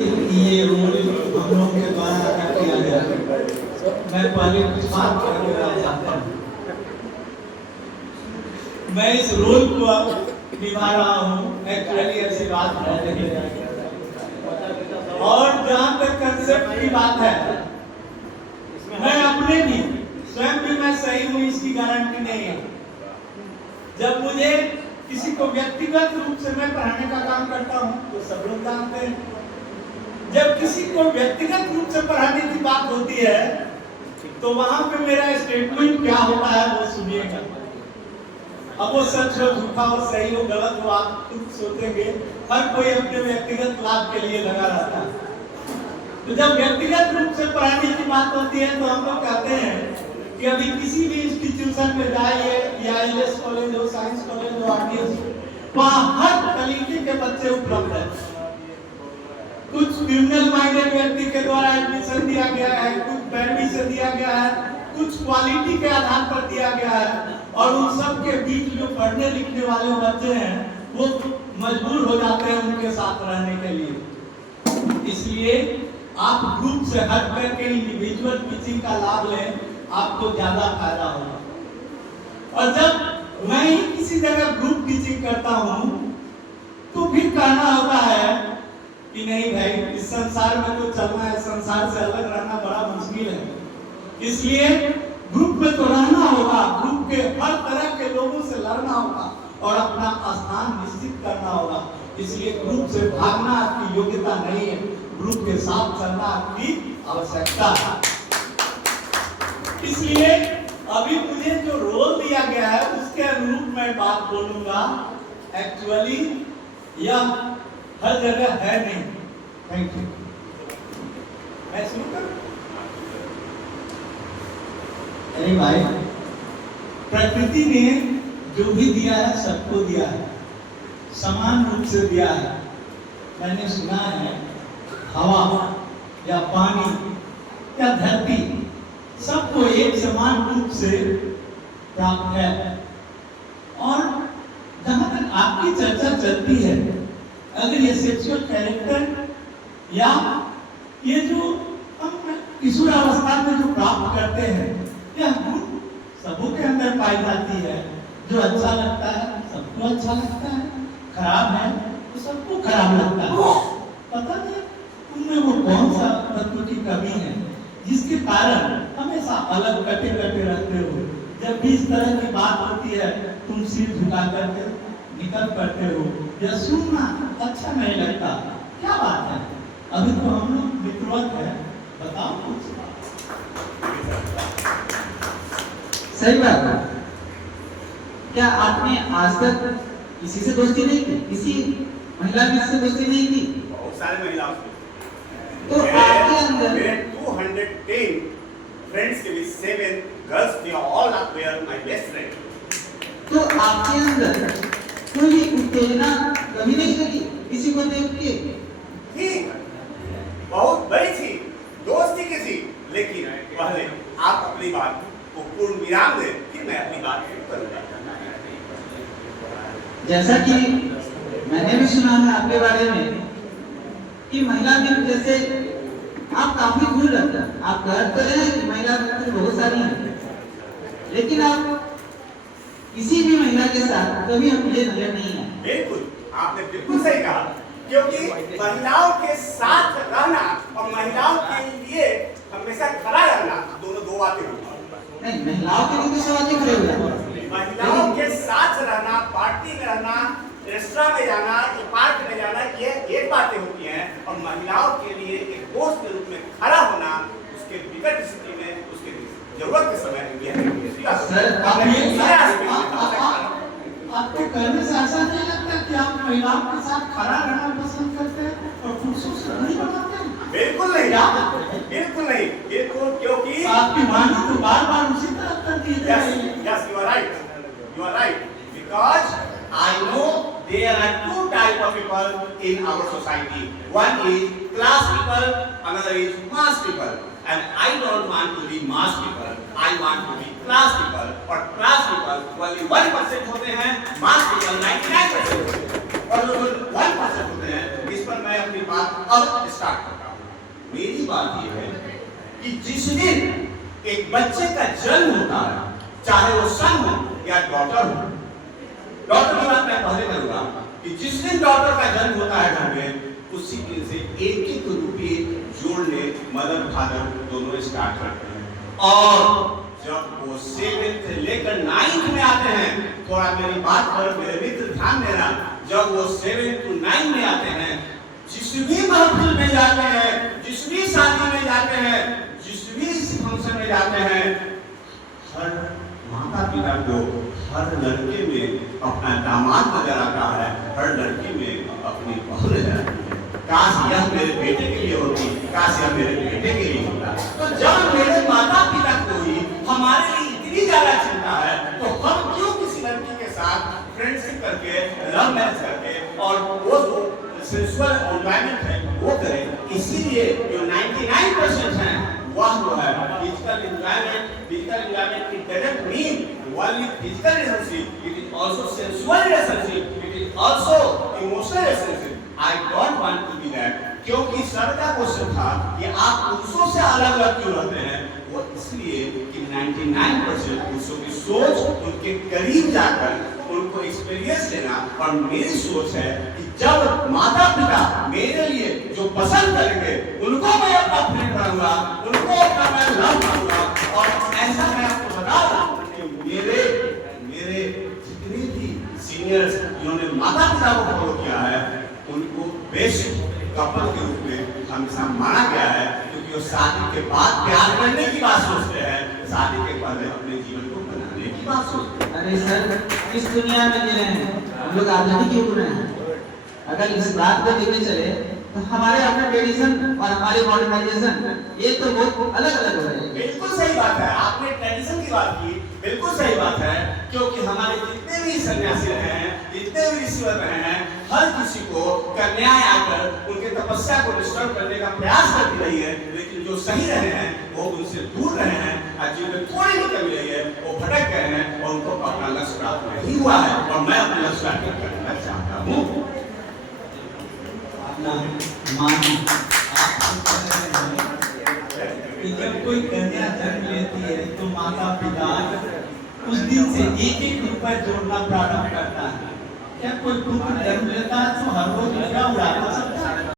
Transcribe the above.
ये रोल हम लोग के द्वारा अदा किया गया। मैं पहले कुछ बात करके चाहता हूँ। मैं इस रोल को निभा रहा हूँ, एक्चुअली ऐसी बात है। और जहाँ तक कंसेप्ट की बात है, मैं अपने भी स्वयं भी मैं सही हूँ इसकी गारंटी नहीं है। जब मुझे किसी को व्यक्तिगत रूप से मैं पढ़ाने का काम करता हूँ तो सब लोग जानते हैं। जब किसी को व्यक्तिगत रूप से पढ़ाने की बात होती है तो वहां पे मेरा स्टेटमेंट क्या होता है वो सुनिएगा। अब वो सच हो, झूठा हो, सही हो, गलत हो, आप खुद सोचेंगे। हर कोई अपने व्यक्तिगत लाभ के लिए लगा रहता है। तो जब व्यक्तिगत रूप से पढ़ाने की बात होती है तो हम लोग कहते हैं कि अभी किसी भी इंस्टीट्यूशन में जाइए, या एलएस कॉलेज हो, साइंस कॉलेज हो, आरडीएस हो, वहाँ हर तरीके के बच्चे उपलब्ध हैं। कुछ क्रिमिनल माइंडेड व्यक्ति के द्वारा एडमिशन दिया गया है, कुछ पैरवी से दिया गया है, कुछ क्वालिटी के आधार पर दिया गया है, और उन सब के बीच जो पढ़ने लिखने वाले बच्चे हैं वो मजबूर हो जाते हैं उनके साथ रहने के लिए। इसलिए आप ग्रुप से हट करके इंडिविजुअल टीचिंग का लाभ लें, आपको ज्यादा फायदा होगा। और जब मैं ही किसी जगह ग्रुप टीचिंग करता हूँ तो फिर कहना होता है कि नहीं भाई, इस संसार में तो चलना है, संसार से अलग रहना बड़ा मुश्किल है। इसलिए ग्रुप में तो रहना होगा, ग्रुप के हर तरह के लोगों से लड़ना होगा और अपना स्थान निश्चित करना होगा। इसलिए ग्रुप से भागना आपकी योग्यता नहीं है, ग्रुप के साथ चलना आपकी आवश्यकता है। इसलिए अभी मुझे जो रोल दिया गया है उसके अनुरूप मैं बात बोलूंगा। एक्चुअली यह हर जगह है नहीं। Thank you. मैं शुरू करूं? अरे भाई, प्रकृति ने जो भी दिया है सबको दिया है, समान रूप से दिया है। मैंने सुना है हवा या पानी या धरती सबको एक समान रूप से प्राप्त है। और जहां तक आपकी चर्चा चलती है, अगर ये सेक्सुअल कैरेक्टर या ये जो हम किशोरावस्था में जो प्राप्त करते हैं, यह गुण सबों के अंदर पाई जाती है। जो अच्छा लगता है सबको अच्छा लगता है, खराब है तो सबको खराब लगता है। पता नहीं उनमें वो कौन सा तत्व की कमी है जिसके कारण हमेशा अलग कटे कटे रहते हो। जब भी इस तरह की बात होती है तुम सिर झुका करके निकल पड़ते हो, या सुनना अच्छा नहीं लगता। क्या बात है? अभी तो हम लोग मित्रवत है, बताओ कुछ। सही बात है। क्या आपने आज तक किसी से दोस्ती नहीं की? किसी महिला से दोस्ती नहीं की? बहुत सारे महिलाओं तो आपके अंदर 210 फ्रेंड्स के बीच 7 गर्ल्स थे, all are were my best friend. तो आपके अंदर कोई उत्तेजना कभी नहीं लगी किसी को देख के? थी, बहुत बड़ी थी, दोस्ती की थी, लेकिन पहले आप अपनी बात को पूर्ण विराम दें, फिर मैं अपनी बात करूंगा। जैसा कि मैंने भी सुना है आपके बारे में कि महिला मित्र जैसे आप काफी दूर रहते हैं। आप कह तो रहे हैं कि महिला मित्र बहुत सारी हैं, लेकिन आप किसी भी महिला के साथ कभी अकेले नजर नहीं है। बिल्कुल, आपने बिल्कुल सही कहा, क्योंकि महिलाओं के साथ रहना और महिलाओं के लिए हमेशा खड़ा रहना दोनों दो बातें होती हैं। नहीं, महिलाओं के लिए तो सब खड़े हो जाते हैं। महिलाओं के साथ रहना, पार्टी में रहना, रेस्टोरेंट में जाना, पार्क में जाना, ये एक बातें होती हैं। और महिलाओं के लिए एक दोस्त के रूप में खड़ा होना, उसके विकट स्थिति में, उसके जरूरत के समय आपके कहने से ऐसा नहीं लगता कि आप महिलाओं के साथ खड़ा रहना पसंद करते हैं और पुरुषों से दूरी बनाते हैं? बिल्कुल नहीं, बिल्कुल नहीं, बिल्कुल, क्योंकि आपकी वाणी तो बार-बार उसी तरह करती है। Yes, you are right, because I know there are two types of people in our society. One is class people, another is mass people. And I don't want to be mass people. I want to be class people. और class people only 1% होते हैं, mass people 99% होते हैं। और जो 1% होते हैं, इस पर मैं अपनी बात बात अब स्टार्ट करता हूँ। मेरी बात यह है कि जिस दिन एक बच्चे का जन्म होता है, चाहे वो सन हो या डॉटर हो, डॉटर की बात मैं पहले करूंगा कि जिस दिन डॉटर का जन्म होता है घर में, उसी दिन से एक एक रुपये जोड़ने मदर फादर दोनों स्टार्ट करते हैं। और जब वो 7th से लेकर 9th में आते हैं, थोड़ा मेरी बात पर मेरे मित्र ध्यान देना, जब वो 7 to 9 में आते हैं, जिस भी महफिल में जाते हैं, जिस भी शादी में जाते हैं, जिस भी फंक्शन में जाते हैं, हर माता पिता को हर लड़के में अपना दामाद नजर आता है, हर लड़की में अपनी बहू नजर आती है। काश यह मेरे बेटे के लिए होती, काश यह मेरे बेटे के लिए होता। तो जब मेरे माता पिता को ही हमारे लिए इतनी ज्यादा चिंता है, तो हम क्यों किसी लड़की के साथ फ्रेंडशिप करके, लव मैरिज करके और वो सेक्सुअल एनवायरनमेंट है वो करें। इसीलिए जो 99% हैं वह जो है physical environment it doesn't mean only physical relationship, it is also sensual relationship, it is also emotional relationship. I don't want to be that. क्योंकि सर का क्वेश्चन था कि आप पुरुषों से अलग अलग क्यों रहते हैं, वो इसलिए कि 99% पुरुषों की सोच उनके करीब जाकर उनको एक्सपीरियंस लेना, और मेरी सोच है कि जब माता पिता मेरे लिए जो पसंद करेंगे उनको मैं अपना फ्रेंड बनाऊंगा, उनको अपना मैं लव करूंगा। और ऐसा मैं आपको बता रहा हूं कि मेरे जितने भी सीनियर्स जिन्होंने माता पिता को फॉलो किया है, उनको बेस्ट कपल के रूप में हमेशा माना गया है, क्योंकि वो शादी के बाद प्यार करने की बात सोचते हैं, शादी के पहले अपने जीवन को बनाने की बात सोचते हैं। अरे सर, इस दुनिया में जी रहे हैं हम लोग, आजादी क्यों रहे हैं? अगर इस बात को लेके चले तो हमारे अपने ट्रेडिशन और हमारे मॉडर्नाइजेशन ये तो बहुत अलग अलग हो रहे हैं। बिल्कुल सही बात है, आपने ट्रेडिशन की बात की, बिल्कुल सही बात है, क्योंकि हमारे जितने भी सन्यासी रहे हैं, जितने भी ऋषिवर रहे हैं, हर किसी को कन्याएं आकर उनके तपस्या को डिस्टर्ब करने का प्रयास करती रही है, लेकिन जो सही रहे हैं वो उनसे दूर रहे हैं, और जिनमें थोड़ी भी कमी रही है वो भटक गए हैं और उनको अपना लक्ष्य प्राप्त नहीं हुआ है। और मैं अपना लक्ष्य प्राप्त करना चाहता हूँ। कि जब कोई कन्या जन्म लेती है तो माता पिता उस दिन से एक एक रुपए जोड़ना प्रारंभ करता है। क्या कोई पुत्र जन्म लेता है तो हर रोज रुपया उड़ाता सब